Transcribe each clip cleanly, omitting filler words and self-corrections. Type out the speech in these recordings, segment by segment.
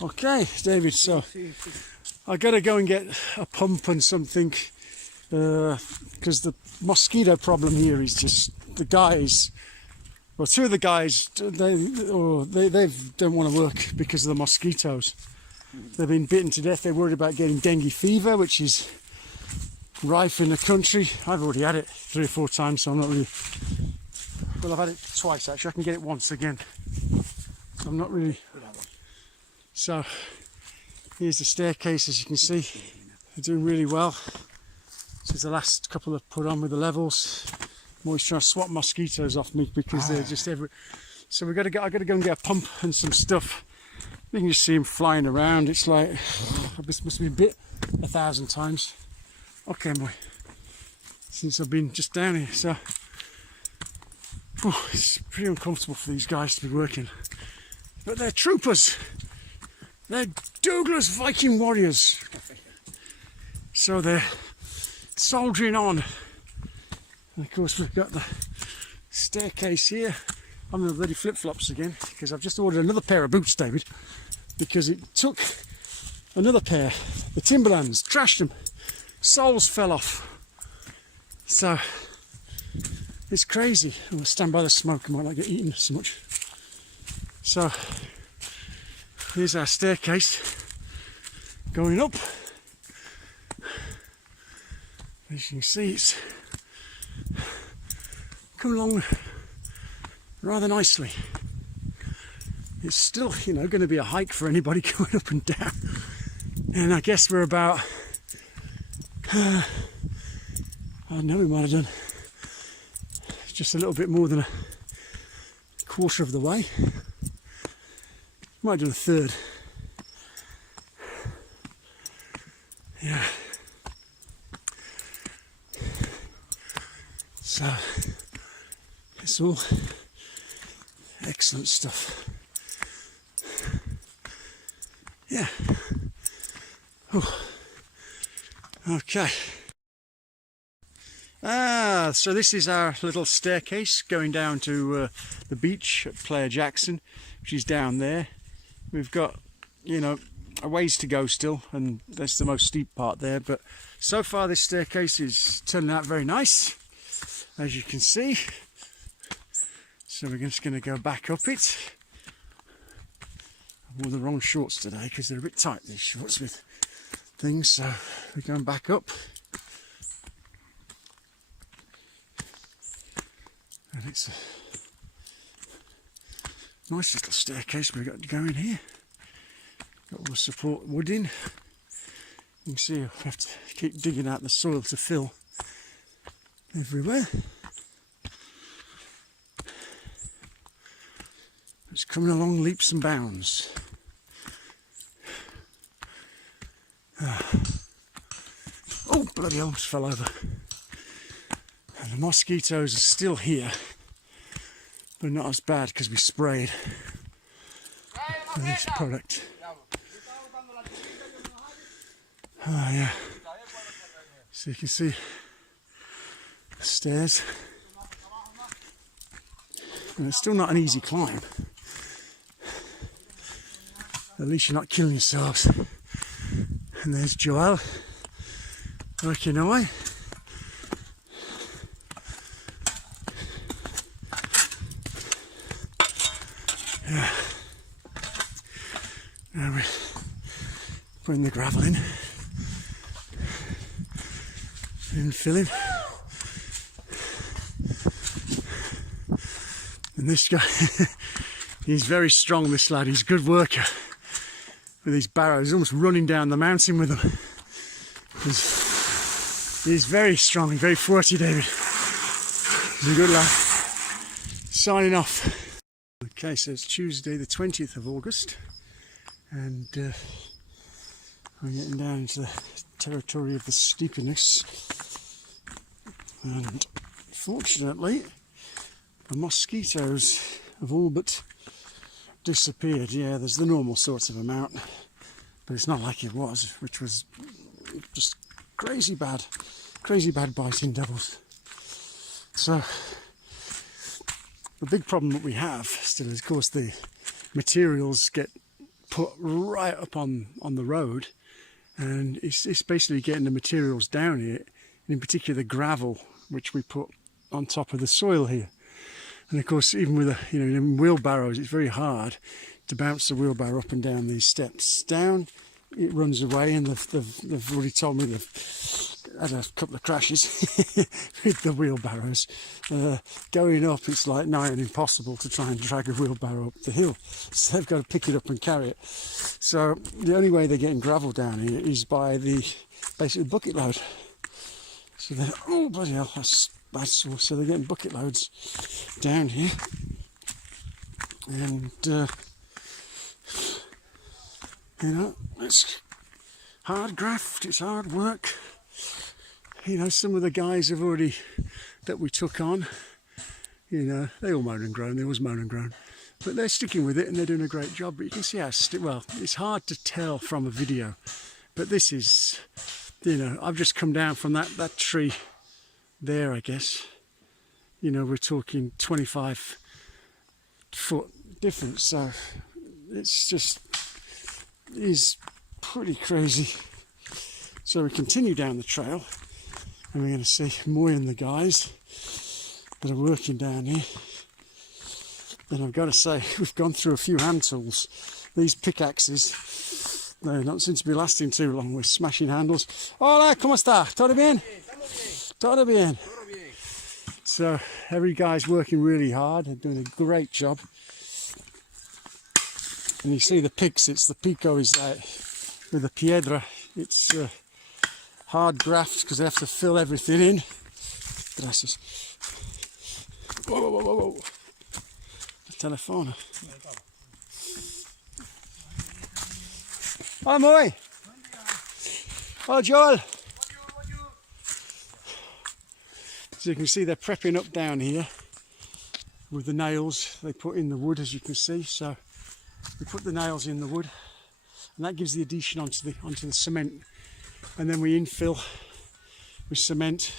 Okay, David, so I gotta go and get a pump and something because the mosquito problem here is just the guys. Well, two of the guys, they don't want to work because of the mosquitoes. They've been bitten to death. They're worried about getting dengue fever, which is rife in the country. I've already had it 3 or 4 times, so I'm not really... Well, I've had it twice, actually. I can get it once again. I'm not really... So, here's the staircase, as you can see. They're doing really well. This is the last couple I've put on with the levels. I'm always trying to swat mosquitoes off me because they're just every... So I gotta go and get a pump and some stuff. You can just see them flying around. It's like, this must be bit 1,000 times. Okay, boy. Since I've been just down here, so it's pretty uncomfortable for these guys to be working. But they're troopers. They're Douglas Viking warriors. So they're soldiering on. And of course we've got the staircase here. I'm in the bloody flip-flops again because I've just ordered another pair of boots, David, because it took another pair. The Timberlands, trashed them. Soles fell off. So it's crazy. I'm going to stand by the smoke. I might not get eaten so much. So here's our staircase going up. As you can see, it's come along rather nicely. It's still, you know, going to be a hike for anybody going up and down. And I guess we're about, I don't know, we might have done just a little bit more than a quarter of the way. Might have done a third. Yeah. So it's all excellent stuff. Yeah. Oh. Okay. So this is our little staircase going down to the beach at Playa Jackson, which is down there. We've got, you know, a ways to go still, and that's the most steep part there, but so far this staircase is turning out very nice, as you can see. So we're just going to go back up it. I wore the wrong shorts today because they're a bit tight, these shorts, with things, so we're going back up. And it's a nice little staircase we've got to go in here. Got all the support wood in. You can see I have to keep digging out the soil to fill everywhere. It's coming along leaps and bounds. Oh, bloody hell, almost fell over. And the mosquitoes are still here, but not as bad because we sprayed with this product. Oh yeah, so you can see the stairs, and it's still not an easy climb. At least you're not killing yourselves. And there's Joel working away. Yeah. Now we're putting the gravel in and filling. And this guy, he's very strong, this lad. He's a good worker with these barrows. He's almost running down the mountain with them. He's very strong, very forty, David. He's a good lad. Signing off. Okay, so it's Tuesday the 20th of August, and I'm getting down into the territory of the steepness, and fortunately the mosquitoes have all but disappeared. Yeah, there's the normal sort of amount, but it's not like it was, which was just crazy bad biting devils. So the big problem that we have still is, of course, the materials get put right up on the road, and it's basically getting the materials down here, and in particular the gravel which we put on top of the soil here. And of course, even with in wheelbarrows, it's very hard to bounce the wheelbarrow up and down these steps. Down, it runs away, and they've already told me they've had a couple of crashes with the wheelbarrows. Going up, it's like nigh on impossible to try and drag a wheelbarrow up the hill. So they've got to pick it up and carry it. So the only way they're getting gravel down here is by basically bucket load. So they're, oh bloody hell, that's so they're getting bucket loads down here. And it's hard graft, it's hard work. Some of the guys have already, that we took on, they all moan and groan, they always moan and groan. But they're sticking with it and they're doing a great job. But you can see how, well, it's hard to tell from a video. But this is, I've just come down from that tree there, I guess. We're talking 25 foot difference. So it's just, is pretty crazy. So we continue down the trail, and we're going to see Moy and the guys that are working down here. And I've got to say, we've gone through a few hand tools. These pickaxes, they don't seem to be lasting too long. We're smashing handles. Hola, ¿cómo está? ¿Todo bien? Todo bien. So every guy's working really hard. They're doing a great job. And you see the picks, it's the pico is like with the piedra. It's hard graft because they have to fill everything in. Gracias. Whoa, whoa, whoa, whoa. The telephone. Hola, Moy. Hola, Joel. So you can see they're prepping up down here with the nails they put in the wood, as you can see. So we put the nails in the wood, and that gives the adhesion onto the cement, and then we infill with cement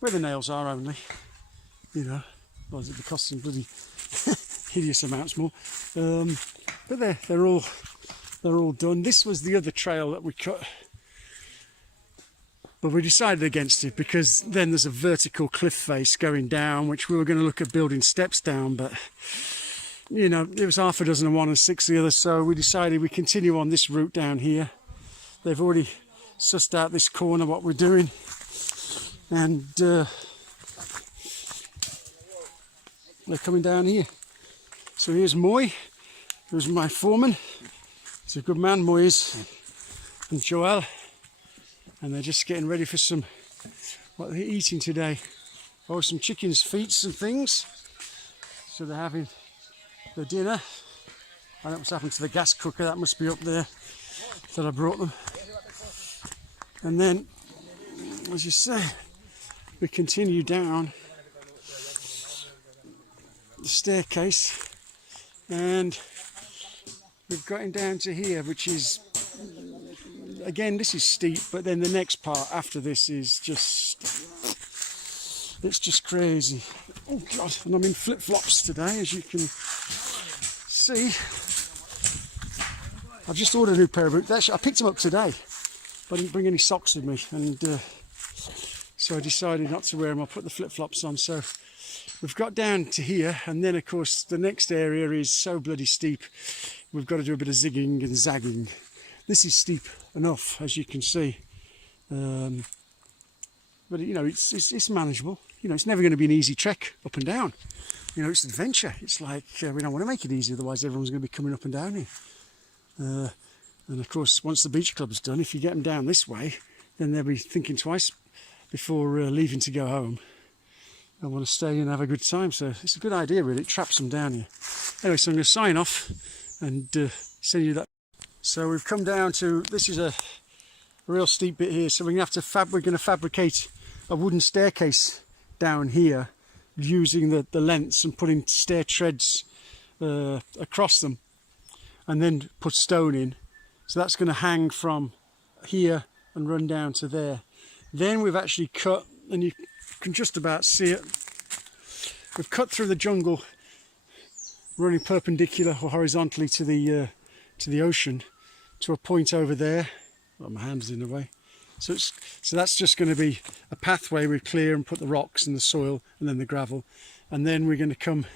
where the nails are only, otherwise it'd be costing bloody hideous amounts more. But they're all done. This was the other trail that we cut, but we decided against it because then there's a vertical cliff face going down, which we were going to look at building steps down, but it was half a dozen of one and 6 of the other, so we decided we continue on this route down here. They've already sussed out this corner, what we're doing, and they're coming down here. So here's Moy, who's my foreman. He's a good man, Moy is, and Joel, and they're just getting ready for what they're eating today. Oh, some chicken's feet and things. So they're having the dinner. I don't know what's happened to the gas cooker, that must be up there that I brought them. And then, as you say, we continue down the staircase, and we've gotten down to here, which is, again, this is steep, but then the next part after this is it's just crazy. Oh God, and I'm in flip-flops today, as you can see. I've just ordered a new pair of boots. Actually, I picked them up today, but I didn't bring any socks with me, and so I decided not to wear them. I'll put the flip-flops on. So we've got down to here, and then of course the next area is so bloody steep, we've got to do a bit of zigging and zagging. This is steep enough, as you can see, but it's manageable. It's never going to be an easy trek up and down. It's an adventure. It's like we don't want to make it easy, otherwise everyone's going to be coming up and down here. And of course, once the beach club's done, if you get them down this way, then they'll be thinking twice before leaving to go home. I want to stay and have a good time, so it's a good idea really. It traps them down here. Anyway, so I'm going to sign off and send you that. So we've come down to, this is a real steep bit here, so we're going to fabricate a wooden staircase down here using the lengths and putting stair treads across them, and then put stone in. So that's going to hang from here and run down to there. Then we've actually cut, and you can just about see it, we've cut through the jungle running perpendicular or horizontally to the ocean, to a point over there. Oh, my hand's in the way. So that's just going to be a pathway we clear and put the rocks and the soil and then the gravel, and then we're going to come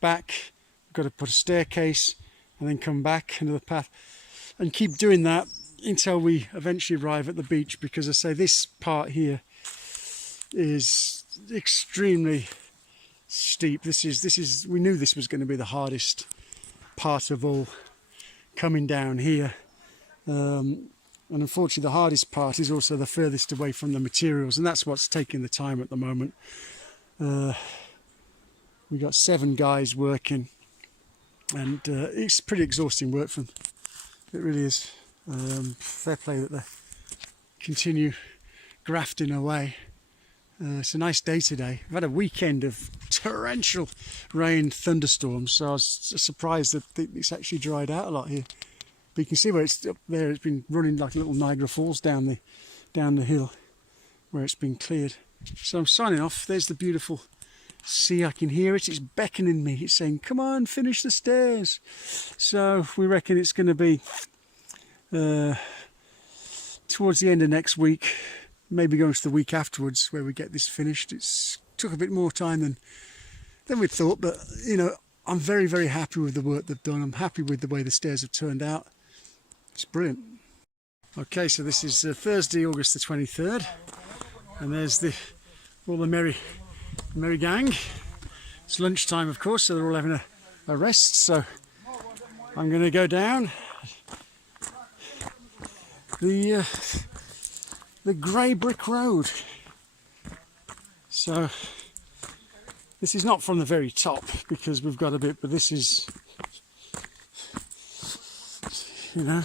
back. We've got to put a staircase and then come back into the path and keep doing that until we eventually arrive at the beach, because I say this part here is extremely steep. This is we knew this was going to be the hardest part of all, coming down here, and unfortunately the hardest part is also the furthest away from the materials, and that's what's taking the time at the moment. We got 7 guys working, and it's pretty exhausting work for them. It really is. Fair play that they continue grafting away. It's a nice day today. I've had a weekend of torrential rain, thunderstorms, so I was surprised that it's actually dried out a lot here. But you can see where it's up there. It's been running like little Niagara Falls down the hill where it's been cleared. So I'm signing off. There's the beautiful sea. I can hear it. It's beckoning me. It's saying, "Come on, finish the stairs." So we reckon it's going to be towards the end of next week. Maybe going to the week afterwards where we get this finished. It's took a bit more time than we'd thought, but you know, I'm very, very happy with the work they've done. I'm happy with the way the stairs have turned out. It's brilliant. Okay, so this is Thursday, August the 23rd, and there's all the merry gang. It's lunchtime, of course, so they're all having a rest. So I'm going to go down the grey brick road. So this is not from the very top because we've got a bit, but this is, you know,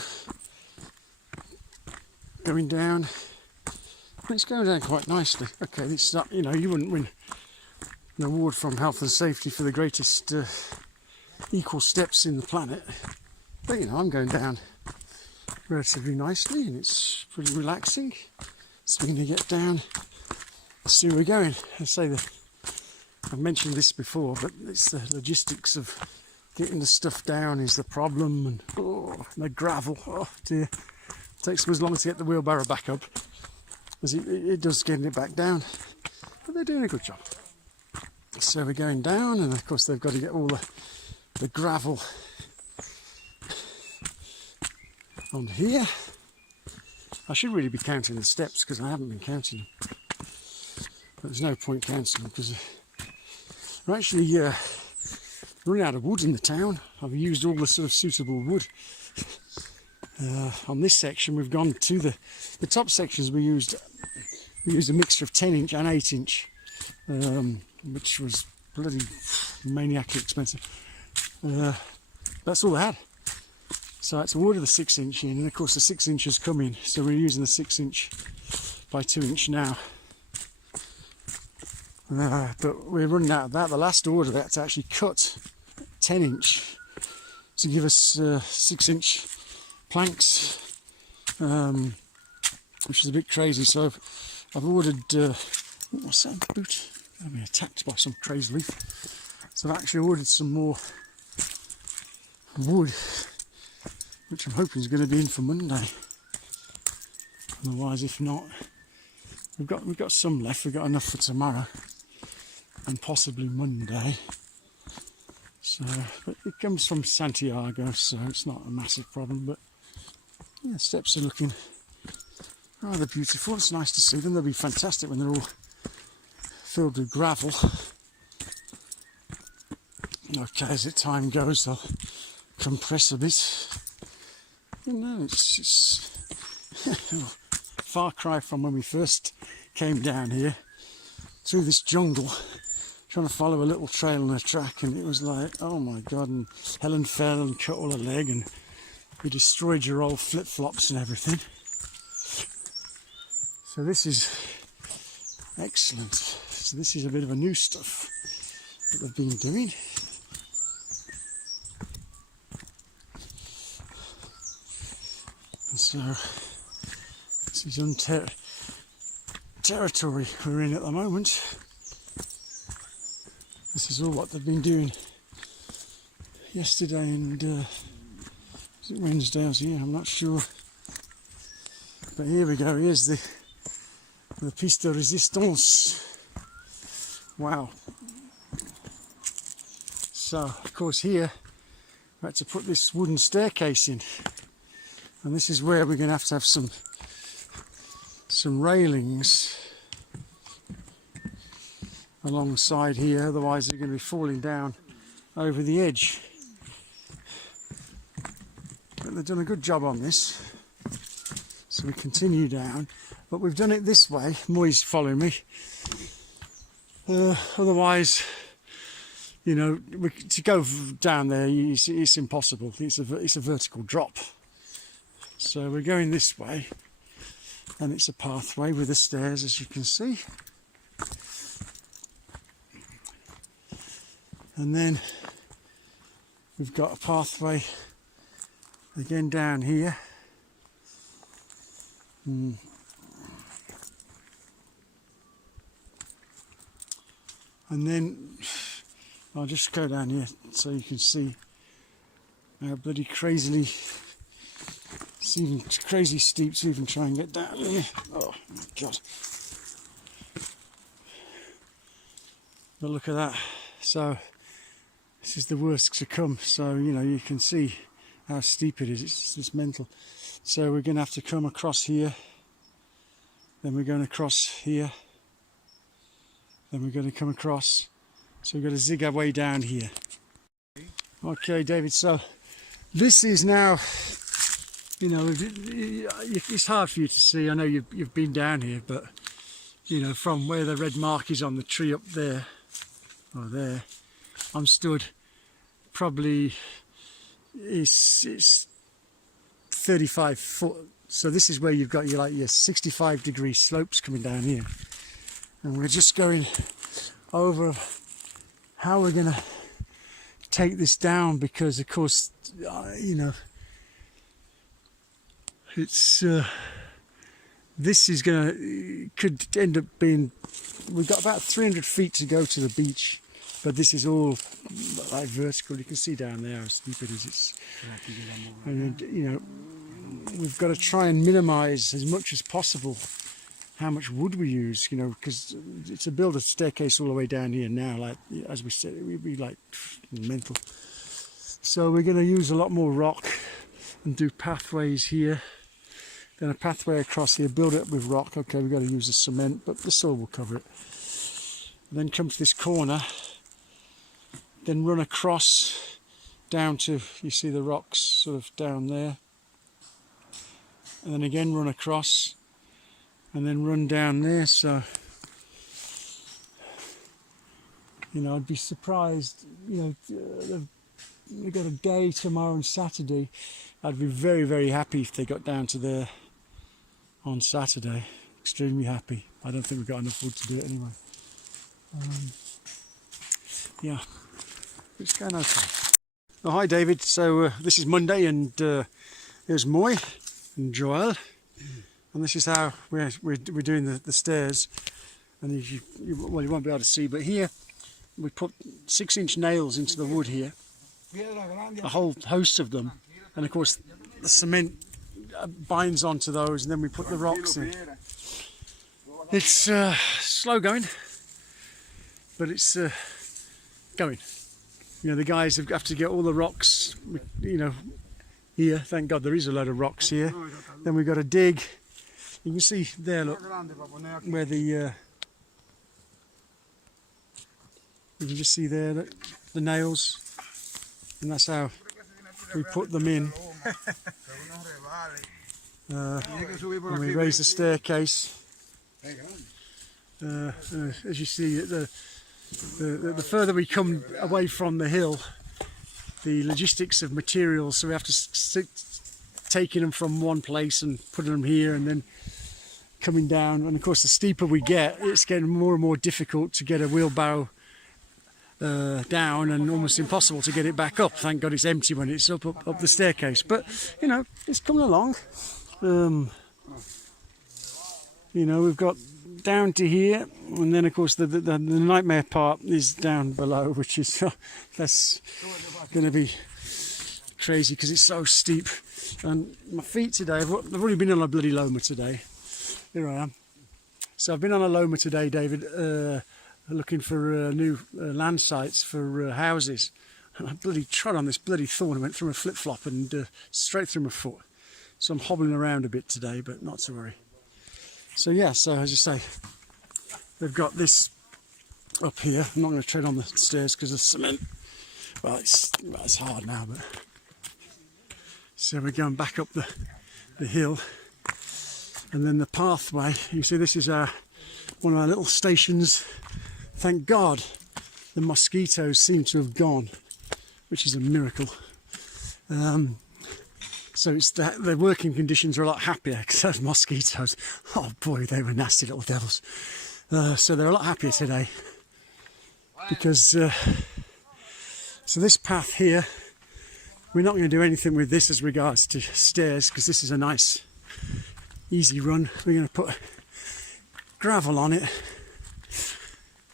going down. It's going down quite nicely. Okay, this is not, you know, you wouldn't win an award from Health and Safety for the greatest equal steps in the planet, but you know, I'm going down relatively nicely and it's pretty relaxing. So we're going to get down, see where we're going. I say that I've mentioned this before, but it's the logistics of getting the stuff down is the problem, and the gravel, oh dear, it takes them as long to get the wheelbarrow back up as it does getting it back down, but they're doing a good job. So we're going down, and of course they've got to get all the gravel on here. I should really be counting the steps because I haven't been counting them, but there's no point counting them because we're actually running out of wood in the town. I've used all the sort of suitable wood. On this section we've gone to the top sections. We used a mixture of 10-inch and 8-inch, which was bloody maniacally expensive. That's all they had. So it's ordered the 6-inch in, and of course the 6 inches come in, so we're using the 6-inch by 2-inch now. But we're running out of that. The last order they had to actually cut 10-inch to give us 6-inch planks, which is a bit crazy. So I've ordered, what's that boot? I've been attacked by some crazy leaf. So I've actually ordered some more wood, which I'm hoping is going to be in for Monday. Otherwise, if not, we've got some left. We've got enough for tomorrow and possibly Monday. So, but it comes from Santiago, so it's not a massive problem. But yeah, steps are looking rather beautiful. It's nice to see them. They'll be fantastic when they're all filled with gravel. Okay, as the time goes, they'll compress a bit. You know, it's far cry from when we first came down here through this jungle, trying to follow a little trail on a track, and it was like, oh my god, and Helen fell and cut all her leg, and we destroyed your old flip-flops and everything. So this is excellent. So this is a bit of a new stuff that they've been doing. So this is untouched territory we're in at the moment. This is all what they've been doing yesterday and is it Wednesday I was here? I'm not sure. But here we go, here's the piste de resistance. Wow. So, of course, here we had to put this wooden staircase in. And this is where we're going to have some railings alongside here, otherwise they're going to be falling down over the edge. But they've done a good job on this. So we continue down, but we've done it this way. Moy's following me. Otherwise, you know, to go down there, it's impossible. It's a vertical drop. So we're going this way, and it's a pathway with the stairs, as you can see. And then we've got a pathway again down here. And then I'll just go down here so you can see how bloody crazily, it's even crazy steep to even try and get down here. Oh my god. But look at that. So this is the worst to come. So, you know, you can see how steep it is. It's mental. So we're going to have to come across here, then we're going to cross here, then we're going to come across. So we've got to zig our way down here. Okay, David, so this is now, you know, it's hard for you to see. I know you've been down here, but, you know, from where the red mark is on the tree up there, or there, I'm stood probably, it's 35 foot, so this is where you've got your 65-degree slopes coming down here, and we're just going over how we're going to take this down, because of course, you know, it's this is could end up being, we've got about 300 feet to go to the beach, but this is all like vertical. You can see down there how steep it is. And you know, we've got to try and minimize as much as possible how much wood we use, you know, because to build a staircase all the way down here now, like as we said, it would be like mental. So we're going to use a lot more rock and do pathways here, then a pathway across here, build it up with rock. Okay, we've got to use the cement, but the soil will cover it. And then come to this corner, then run across down to, you see the rocks sort of down there, and then again run across, and then run down there. So, you know, I'd be surprised, you know, we've got a day tomorrow and Saturday. I'd be very, very happy if they got down to there on Saturday. Extremely happy. I don't think we've got enough wood to do it anyway. Yeah, it's going okay. Oh, hi David. So this is Monday, and here's Moy and Joel, and this is how we're doing the stairs. And well, you won't be able to see, but here we put 6-inch nails into the wood here, a whole host of them, and of course the cement binds onto those, and then we put the rocks in. It's slow going, but it's going. You know, the guys have to get all the rocks, you know, here. Thank God there is a load of rocks here. Then we've got to dig. You can see there, look, where the you can just see there the nails, and that's how we put them in. And we raise the staircase. As you see, the further we come away from the hill, the logistics of materials, so we have to taking them from one place and putting them here, and then coming down. And of course, the steeper we get, it's getting more and more difficult to get a wheelbarrow down, and almost impossible to get it back up. Thank God it's empty when it's up the staircase, but you know, it's coming along. You know, we've got down to here, and then of course the nightmare part is down below, which is that's going to be crazy because it's so steep. And my feet today, I've already been on a bloody Loma today. Here I am. So I've been on a Loma today, David, looking for new land sites for houses. And I bloody trod on this bloody thorn and went through a flip-flop and straight through my foot. So I'm hobbling around a bit today, but not to worry. So yeah, so as I say, they've got this up here. I'm not going to tread on the stairs because of cement. Well, it's hard now, but... So we're going back up the hill. And then the pathway, you see this is one of our little stations. Thank God the mosquitoes seem to have gone, which is a miracle. So it's the working conditions are a lot happier except mosquitoes. Oh boy, they were nasty little devils. So they're a lot happier today because so this path here, we're not going to do anything with this as regards to stairs because this is a nice easy run. We're going to put gravel on it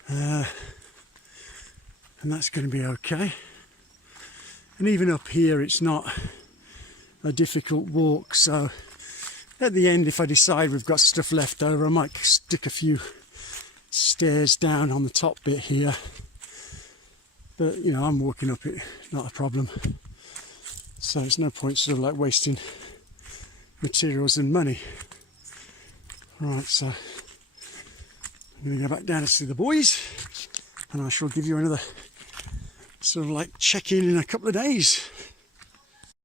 and that's going to be okay. And even up here it's not a difficult walk, so at the end if I decide we've got stuff left over I might stick a few stairs down on the top bit here, but you know, I'm walking up it, not a problem. So it's no point sort of like wasting materials and money. Right, so I'm going to go back down to see the boys and I shall give you another sort of like check-in in a couple of days.